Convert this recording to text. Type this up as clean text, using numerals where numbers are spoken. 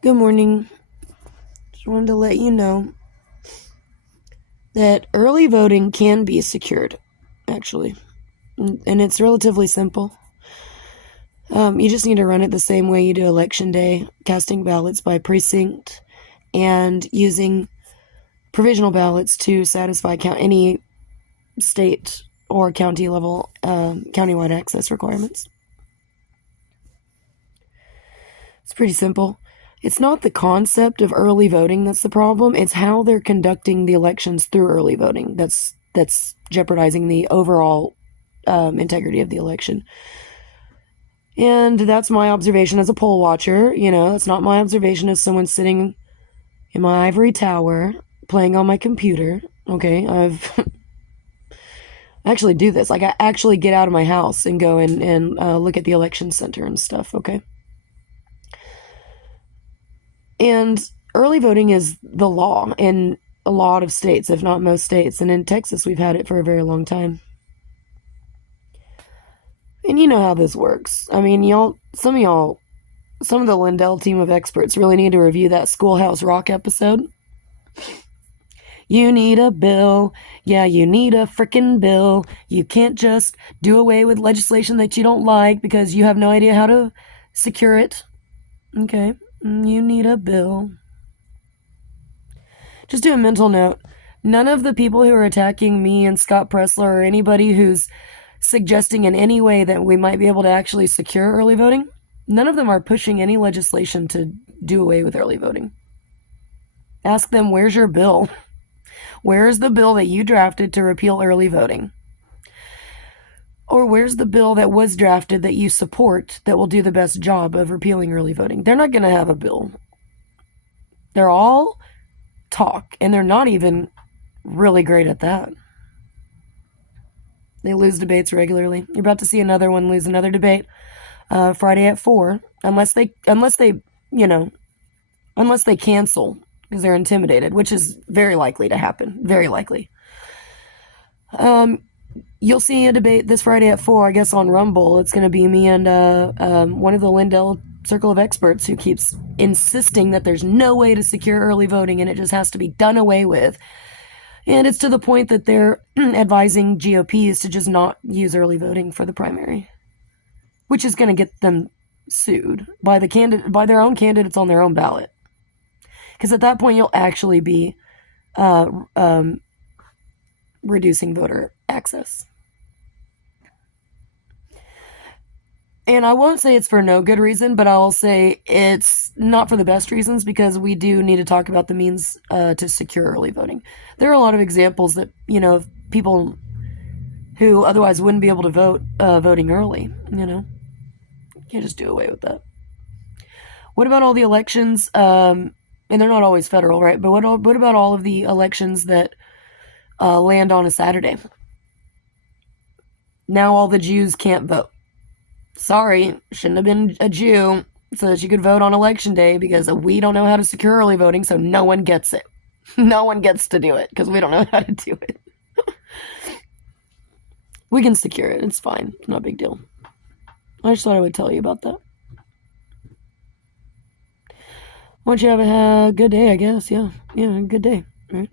Good morning. Just wanted to let you know that early voting can be secured, actually. And it's relatively simple. You just need to run it the same way you do election day, casting ballots by precinct and using provisional ballots to satisfy any state or county level countywide access requirements. It's pretty simple. It's not the concept of early voting that's the problem. It's how they're conducting the elections through early voting that's jeopardizing the overall integrity of the election. And that's my observation as a poll watcher. That's not my observation as someone sitting in my ivory tower playing on my computer. Okay, I actually do this. Like, I actually get out of my house and go and look at the election center and stuff. Okay. And early voting is the law in a lot of states, if not most states. And in Texas, we've had it for a very long time. And you know how this works. I mean, some of the Lindell team of experts really need to review that Schoolhouse Rock episode. You need a bill. Yeah, you need a frickin' bill. You can't just do away with legislation that you don't like because you have no idea how to secure it. Okay, you need a bill. Just do a mental note. None of the people who are attacking me and Scott Pressler or anybody who's suggesting in any way that we might be able to actually secure early voting, none of them are pushing any legislation to do away with early voting. Ask them, where's your bill? Where's the bill that you drafted to repeal early voting? Or where's the bill that was drafted that you support that will do the best job of repealing early voting? They're not going to have a bill. They're all talk, and they're not even really great at that. They lose debates regularly. You're about to see another one lose another debate Friday at 4, unless they cancel because they're intimidated, which is very likely to happen. Very likely. You'll see a debate this Friday at 4, I guess, on Rumble. It's going to be me and one of the Lindell circle of experts who keeps insisting that there's no way to secure early voting and it just has to be done away with. And it's to the point that they're advising GOPs to just not use early voting for the primary, which is going to get them sued by their own candidates on their own ballot. Because at that point, you'll actually be reducing voter access. And I won't say it's for no good reason, but I'll say it's not for the best reasons, because we do need to talk about the means to secure early voting. There are a lot of examples that, of people who otherwise wouldn't be able to vote voting early, You can't just do away with that. What about all the elections? And they're not always federal, right? But what about all of the elections that land on a Saturday? Now all the Jews can't vote. Sorry, shouldn't have been a Jew so that you could vote on election day, because we don't know how to secure early voting, so no one gets it. No one gets to do it because we don't know how to do it. We can secure it. It's fine. It's not a big deal. I just thought I would tell you about that. Why don't you have a good day, I guess. Yeah, good day. All right.